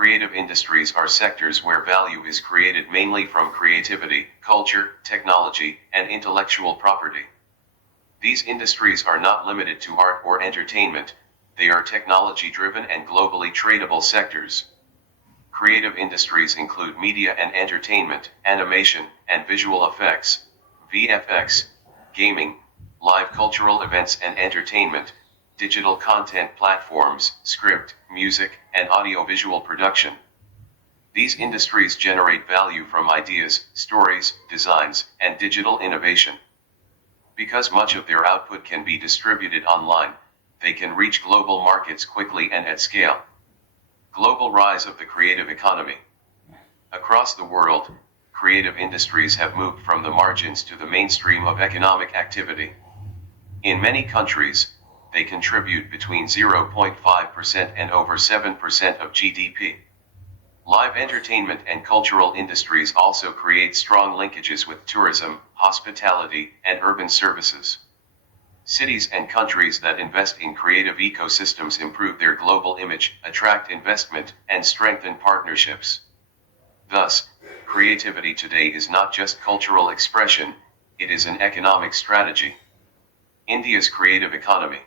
Creative industries are sectors where value is created mainly from creativity, culture, technology, and intellectual property. These industries are not limited to art or entertainment, they are technology-driven and globally tradable sectors. Creative industries include media and entertainment, animation, and visual effects, VFX, gaming, live cultural events and entertainment, digital content platforms, script, music, and audiovisual production. These industries generate value from ideas, stories, designs, and digital innovation. Because much of their output can be distributed online, they can reach global markets quickly and at scale. Global rise of the creative economy. Across the world, creative industries have moved from the margins to the mainstream of economic activity. In many countries, they contribute between 0.5% and over 7% of GDP. Live entertainment and cultural industries also create strong linkages with tourism, hospitality, and urban services. Cities and countries that invest in creative ecosystems improve their global image, attract investment, and strengthen partnerships. Thus, creativity today is not just cultural expression, it is an economic strategy. India's creative economy.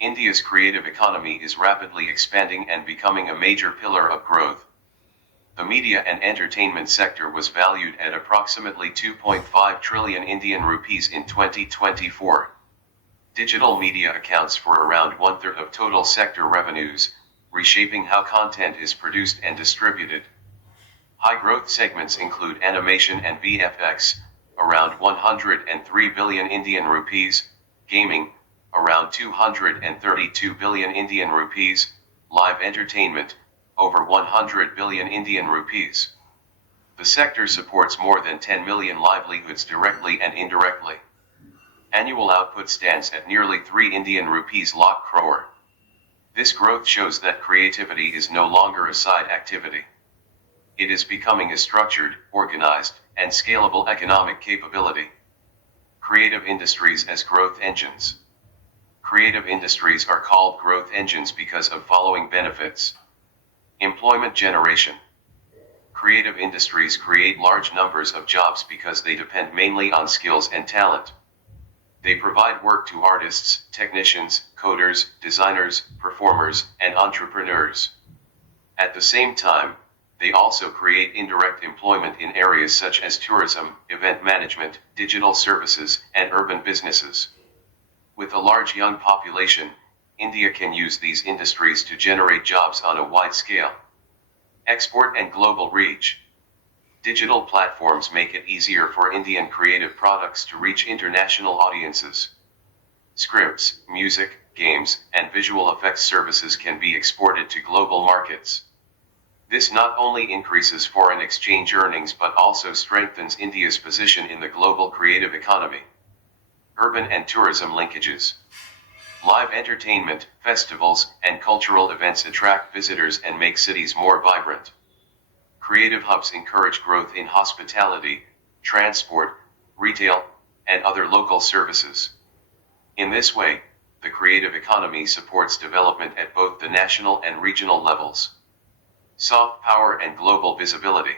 India's creative economy is rapidly expanding and becoming a major pillar of growth. The media and entertainment sector was valued at approximately 2.5 trillion Indian rupees in 2024. Digital media accounts for around one-third of total sector revenues, reshaping how content is produced and distributed. High-growth segments include animation and VFX, around 103 billion Indian rupees, gaming, around 232 billion Indian rupees, live entertainment, over 100 billion Indian rupees. The sector supports more than 10 million livelihoods directly and indirectly. Annual output stands at nearly 3 Indian rupees lakh crore. This growth shows that creativity is no longer a side activity. It is becoming a structured, organized, and scalable economic capability. Creative industries as growth engines. Creative industries are called growth engines because of following benefits. Employment generation. Creative industries create large numbers of jobs because they depend mainly on skills and talent. They provide work to artists, technicians, coders, designers, performers, and entrepreneurs. At the same time, they also create indirect employment in areas such as tourism, event management, digital services, and urban businesses. With a large young population, India can use these industries to generate jobs on a wide scale. Export and global reach. Digital platforms make it easier for Indian creative products to reach international audiences. Scripts, music, games, and visual effects services can be exported to global markets. This not only increases foreign exchange earnings but also strengthens India's position in the global creative economy. Urban and tourism linkages. Live entertainment, festivals, and cultural events attract visitors and make cities more vibrant. Creative hubs encourage growth in hospitality, transport, retail, and other local services. In this way, the creative economy supports development at both the national and regional levels. Soft power and global visibility.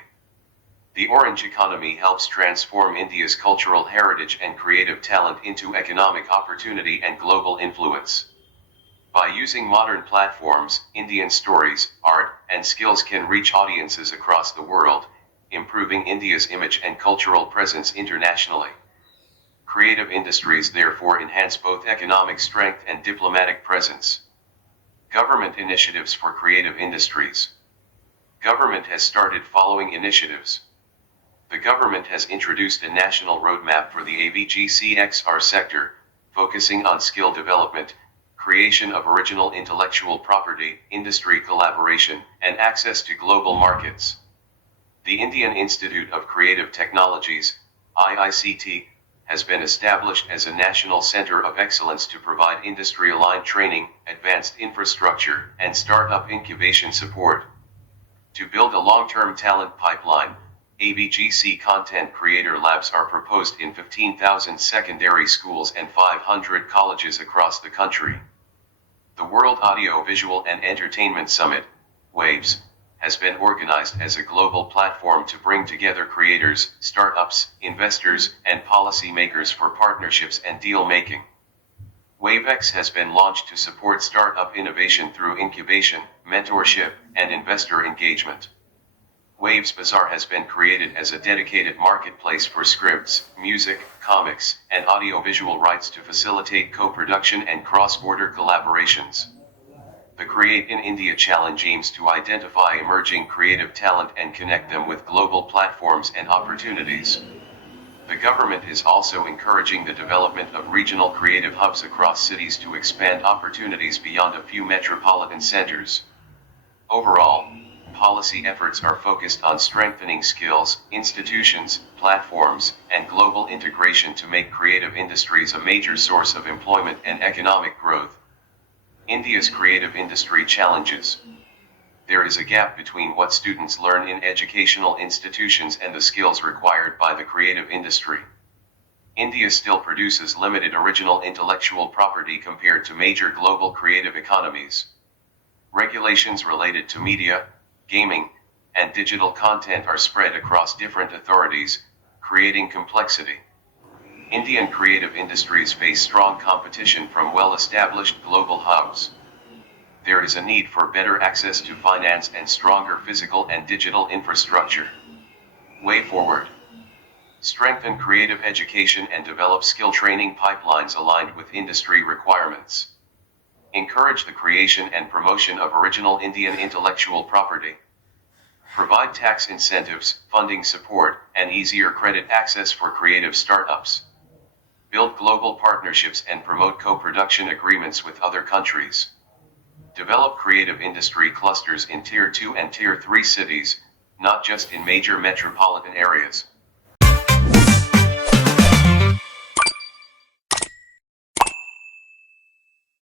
The orange economy helps transform India's cultural heritage and creative talent into economic opportunity and global influence. By using modern platforms, Indian stories, art, and skills can reach audiences across the world, improving India's image and cultural presence internationally. Creative industries therefore enhance both economic strength and diplomatic presence. Government initiatives for creative industries. Government has started following initiatives. The government has introduced a national roadmap for the AVGCXR sector, focusing on skill development, creation of original intellectual property, industry collaboration, and access to global markets. The Indian Institute of Creative Technologies, IICT, has been established as a national center of excellence to provide industry-aligned training, advanced infrastructure, and startup incubation support. To build a long-term talent pipeline, AVGC Content Creator Labs are proposed in 15,000 secondary schools and 500 colleges across the country. The World Audio Visual and Entertainment Summit, WAVES, has been organized as a global platform to bring together creators, startups, investors, and policymakers for partnerships and deal-making. WaveX has been launched to support startup innovation through incubation, mentorship, and investor engagement. Waves Bazaar has been created as a dedicated marketplace for scripts, music, comics, and audiovisual rights to facilitate co-production and cross-border collaborations. The Create in India Challenge aims to identify emerging creative talent and connect them with global platforms and opportunities. The government is also encouraging the development of regional creative hubs across cities to expand opportunities beyond a few metropolitan centers. Overall, policy efforts are focused on strengthening skills, institutions, platforms, and global integration to make creative industries a major source of employment and economic growth. India's creative industry challenges. There is a gap between what students learn in educational institutions and the skills required by the creative industry. India still produces limited original intellectual property compared to major global creative economies. Regulations related to media, gaming, and digital content are spread across different authorities, creating complexity. Indian creative industries face strong competition from well-established global hubs. There is a need for better access to finance and stronger physical and digital infrastructure. Way forward. Strengthen creative education and develop skill training pipelines aligned with industry requirements. Encourage the creation and promotion of original Indian intellectual property. Provide tax incentives, funding support, and easier credit access for creative startups. Build global partnerships and promote co-production agreements with other countries. Develop creative industry clusters in Tier 2 and Tier 3 cities, not just in major metropolitan areas.